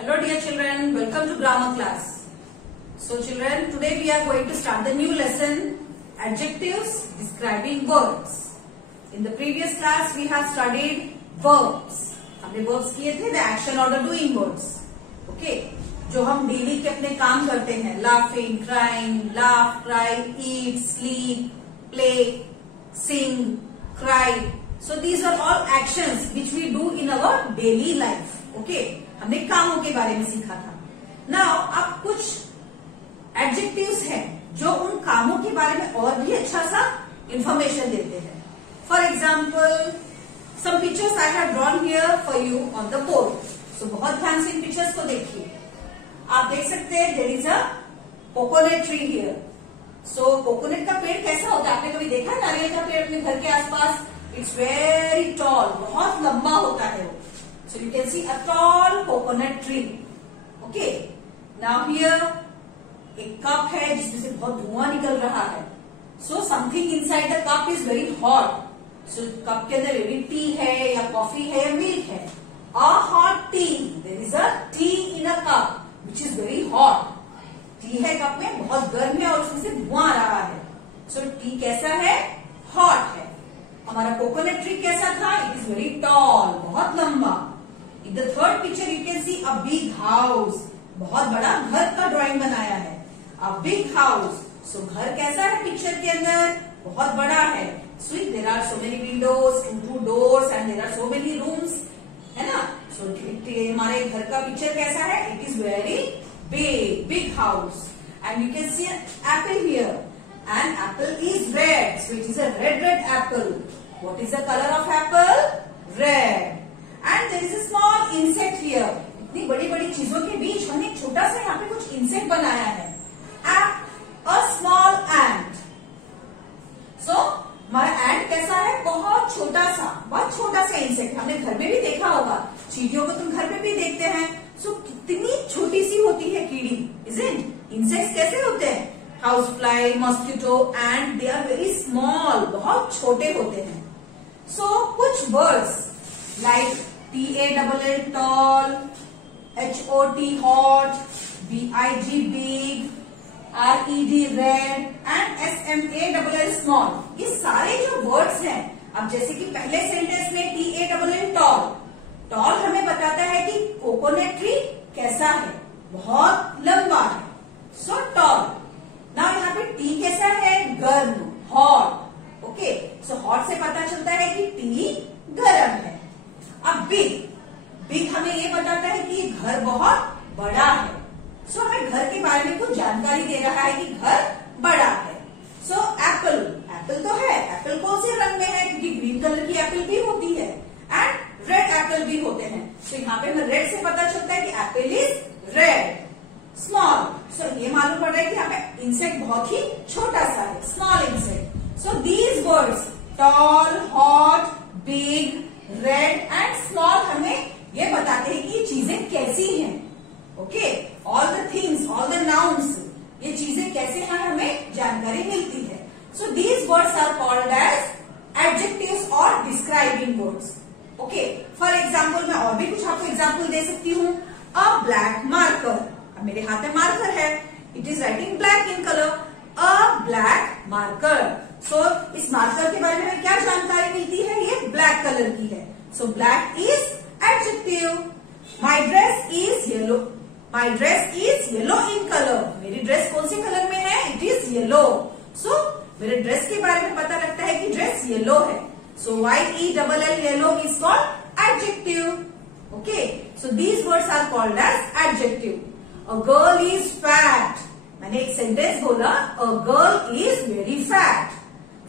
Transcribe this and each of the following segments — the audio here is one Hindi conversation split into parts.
Hello dear children, welcome to grammar class. So children, today we are going to start the new lesson, adjectives describing words. In the previous class we have studied verbs. हमने verbs किए थे the action or the doing words. Okay, जो हम डेली के अपने काम करते हैं, laughing, crying, laugh, cry, eat, sleep, play, sing, cry. So these are all actions which we do in our daily life. Okay, हमने कामों के बारे में सीखा था. Now अब कुछ एडजेक्टिव्स हैं जो उन कामों के बारे में और भी अच्छा सा इंफॉर्मेशन देते हैं. For example some pictures I have drawn here for you on the board. So बहुत ध्यान से इन पिक्चर्स को देखिए. आप देख सकते हैं there is a coconut tree here. So coconut का पेड़ कैसा होता है? आपने कभी देखा है नारियल का पेड़ अपने घर के आसपास? It's very tall, बहुत लंबा होता है वो. So you can see a tall coconut tree. Okay. Now here एक कप है जिसमें से बहुत धुआं निकल रहा है. So something inside the cup is very hot. So cup के अंदर maybe टी है या कॉफी है या मिल्क है. A hot tea. There is a tea in a cup which is very hot. T है कप में, बहुत गर्म है और उसमें से धुआं आ रहा है. So टी कैसा है? हॉट है. हमारा कोकोनट ट्री कैसा था? इट इज वेरी टॉल, बहुत लंबा. In the third picture you can C a big house. बहुत बड़ा घर का ड्राइंग बनाया है. A big house. सो घर कैसा है पिक्चर के अंदर? बहुत बड़ा है. So there are so many windows, two doors and there are so many rooms, है ना. सो हमारे घर का पिक्चर कैसा है? It is very big house. And you can see apple here. And apple is red, so it is a red apple. What is the color of apple? Red. And there is a small insect here. इतनी बड़ी बड़ी चीजों के बीच हमने एक छोटा सा यहाँ पे कुछ इंसेक्ट बनाया है. A small ant. So हमारा ant कैसा है? बहुत छोटा सा इंसेक्ट. हमने घर में भी देखा होगा. चींटियों को तुम घर में भी देखते हैं. So कितनी छोटी सी होती है कीड़ी. Isn't? इंसेक्ट्स कैसे होते हैं? House fly, mosquito, and they are very small, बहुत छोटे होते हैं. सो कुछ words like TALL tall, HOT hot, BIG big, RED red and SMALL small. ये सारे जो वर्ड्स हैं, अब जैसे कि पहले सेंटेंस में TALL टॉल हमें बताता है कि कोकोनट ट्री कैसा है? बहुत लंबा है. So tall. ना यहाँ पे टी कैसा है? गर्म, हॉट. ओके, सो हॉट से पता चलता है कि टी गर्म है. अब बिग हमें ये बताता है कि घर बहुत बड़ा है. सो हमें घर के बारे में कुछ जानकारी दे रहा है कि घर बड़ा है. सो एप्पल तो है. एप्पल कौन से रंग में है? क्योंकि ग्रीन कलर की एप्पल भी होती है एंड रेड एप्पल भी होते हैं. तो यहाँ पे हमें रेड से पता चलता है कि एप्पल इज रेड. स्मॉल. सो ये मालूम पड़ रहा है कि यहाँ पे इंसेक्ट बहुत ही छोटा सा है, small insect. So these words tall, hot, big, red and small हमें ये बताते हैं कि ये चीजें कैसी हैं. Okay, all the things, all the nouns, ये चीजें कैसे हैं हमें जानकारी मिलती है. So these words are called as adjectives और describing words. Okay, for example मैं और भी कुछ आपको एग्जाम्पल दे सकती हूँ. A black marker. मेरे हाथ में मार्कर है. It is writing black in colour. A black marker. So इस मार्कर के बारे में हमें क्या जानकारी मिलती है? ये ब्लैक कलर की है. So black is adjective. My dress is yellow. My dress is yellow in colour. मेरी ड्रेस कौन से कलर में है? It is yellow. सो मेरे ड्रेस के बारे में पता लगता है कि ड्रेस येलो है. So YELL yellow is called adjective. Okay, so these words are called as adjective. A girl is fat. मैंने एक सेंटेंस बोला, a girl is very fat.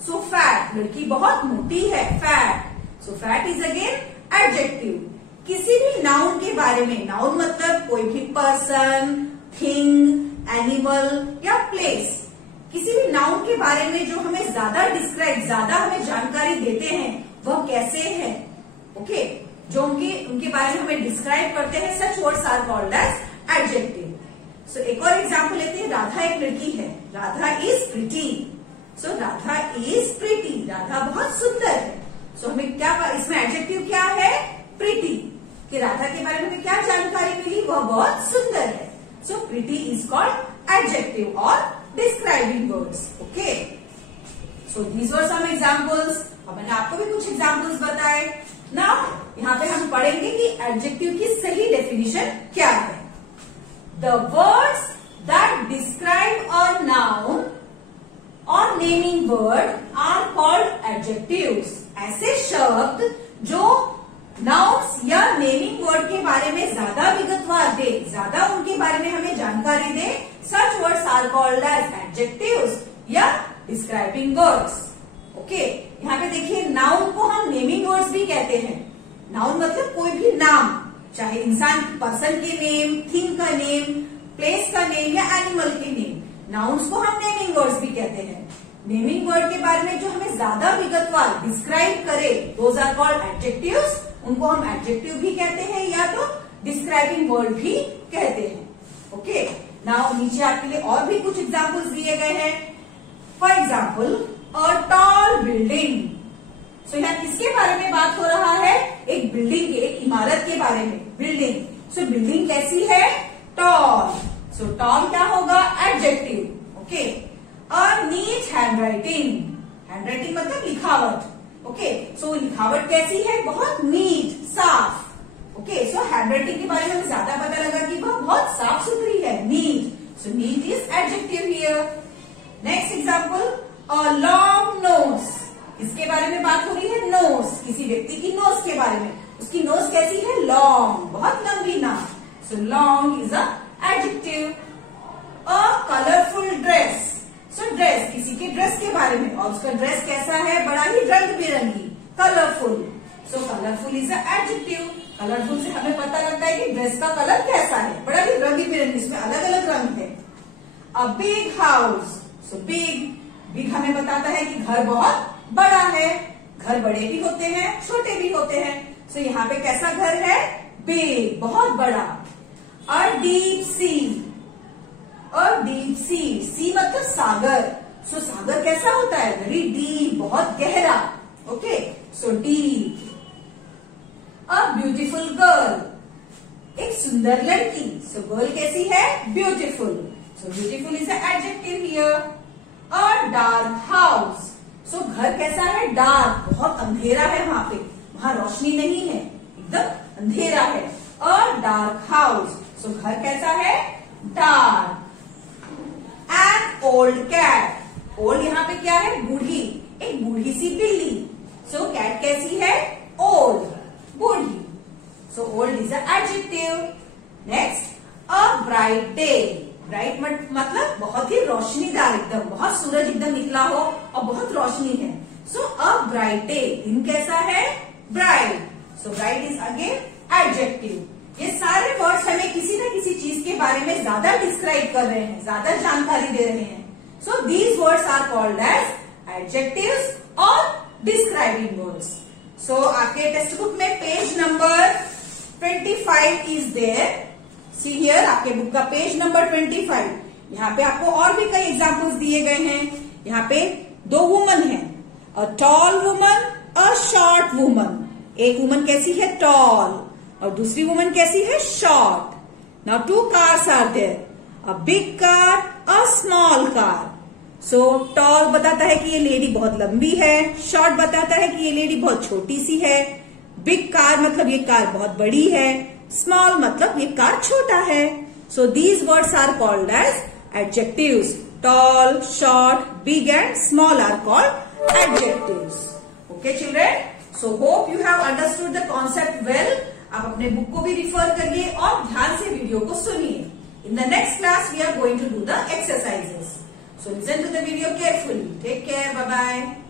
So fat, लड़की बहुत मोटी है, fat. So fat is again adjective. किसी भी नाउन के बारे में, नाउन मतलब कोई भी पर्सन, थिंग, एनिमल या प्लेस, किसी भी नाउन के बारे में जो हमें ज्यादा हमें जानकारी देते हैं, वह कैसे है? ओके, जो उनके बारे में हमें डिस्क्राइब करते हैं, such words are called as adjective. सो एक और एग्जाम्पल लेते हैं. राधा एक लड़की है. Radha is pretty. So Radha is pretty. Radha बहुत सुंदर है. सो हमें क्या इसमें एडजेक्टिव क्या है? प्रिटी. कि राधा के बारे में क्या जानकारी मिली कि वह बहुत सुंदर है. So pretty is called adjective और describing words. Okay, so these were some examples. अब मैंने आपको भी कुछ एग्जाम्पल्स बताए. नाउ यहाँ पे हम पढ़ेंगे कि एडजेक्टिव की सही डेफिनेशन क्या है. The words that describe a noun or naming word are called adjectives. ऐसे शब्द जो नाउन्स या नेमिंग वर्ड के बारे में ज्यादा विगतवार दे, ज्यादा उनके बारे में हमें जानकारी दे, such words are called as adjectives या डिस्क्राइबिंग वर्ड्स. ओके, यहाँ पे देखिए नाउन को हम नेमिंग वर्ड्स भी कहते हैं. नाउन मतलब कोई भी नाम, चाहे इंसान पर्सन के नेम, थिंग का नेम, प्लेस का नेम या एनिमल के नेम, नाउन्स को हम नेमिंग वर्ड्स भी कहते हैं. नेमिंग वर्ड के बारे में जो हमें ज्यादा विगतवार डिस्क्राइब करे, दोज आर कॉल्ड एडजेक्टिव्स. उनको हम एडजेक्टिव भी कहते हैं या तो डिस्क्राइबिंग वर्ड भी कहते हैं. ओके, नाउ नीचे आपके लिए और भी कुछ एग्जाम्पल्स दिए गए हैं. For example, a tall building. So यहाँ किसके बारे में बात हो रहा है? एक बिल्डिंग के, एक इमारत के बारे में. बिल्डिंग. सो बिल्डिंग कैसी है? टॉल. सो टॉल क्या होगा? Adjective. Okay, a neat handwriting. Handwriting मतलब लिखावट. ओके, सो लिखावट कैसी है? बहुत नीट, साफ. ओके, सो हैंडराइटिंग के बारे में हमें ज्यादा पता लगा कि वह बहुत साफ सुथरी है, neat. So neat is adjective here. Next example, a long nose. इसके बारे में बात हो रही है. नोज, किसी व्यक्ति की नोज के बारे में. उसकी नोज कैसी है? लॉन्ग, बहुत लंबी नाक. So long is a adjective. A colourful dress. So dress, किसी के ड्रेस के बारे में, और उसका ड्रेस कैसा है? बड़ा ही रंग बिरंगी, colourful. So colourful is a adjective. Colourful से हमें पता लगता है कि ड्रेस का कलर कैसा है, बड़ा ही रंग बिरंगी, इसमें अलग अलग रंग है. A big house. So big हमें बताता है कि घर बहुत बड़ा है. घर बड़े भी होते हैं, छोटे भी होते हैं. सो यहाँ पे कैसा घर है? बिग, बहुत बड़ा. A deep sea. और डीप सी, सी मतलब सागर. सो सागर कैसा होता है? वेरी डीप, बहुत गहरा. Okay, so deep. A beautiful girl. एक सुंदर लड़की. सो गर्ल कैसी है? Beautiful. So beautiful is a adjective here. A dark house. So घर कैसा है? डार्क, बहुत अंधेरा है वहां पे, वहां रोशनी नहीं है, एकदम अंधेरा है. अ डार्क हाउस. सो घर कैसा है? Dark. An old cat. Old यहाँ पे क्या है? बूढ़ी, एक बूढ़ी सी बिल्ली. सो कैट कैसी है? Old, Burhi. So old is a adjective. Next, a bright day. Bright मतलब बहुत ही रोशनीदार, एकदम बहुत सूरज एकदम निकला हो और बहुत रोशनी है. सो अ ब्राइट डे, दिन कैसा है? Bright. So bright is again adjective. ये सारे वर्ड्स हमें किसी न किसी चीज के बारे में ज्यादा डिस्क्राइब कर रहे हैं, ज्यादा जानकारी दे रहे हैं. So these words are called as adjectives और डिस्क्राइबिंग वर्ड्स. सो आपके टेक्स्ट बुक में page number 25 is there. See here, आपके बुक का पेज नंबर 25. यहाँ पे आपको और भी कई एग्जाम्पल्स दिए गए हैं. यहाँ पे दो वुमन है. A tall woman, a short woman. एक वुमन कैसी है? टॉल, और दूसरी वुमन कैसी है? Short. Now two cars are there. A big car, a small car. So tall बताता है कि ये लेडी बहुत लंबी है. शॉर्ट बताता है कि ये लेडी बहुत छोटी सी है. बिग कार मतलब ये कार बहुत बड़ी है. स्मॉल मतलब ये कार छोटा है. So these words are called as adjectives. Tall, short, big and small are called adjectives. Okay children, so hope you have understood the concept well. आप अपने बुक को भी रिफर करिए और ध्यान से वीडियो को सुनिए. In the next class we are going to do the exercises. So listen to the video carefully. Take care. Bye bye.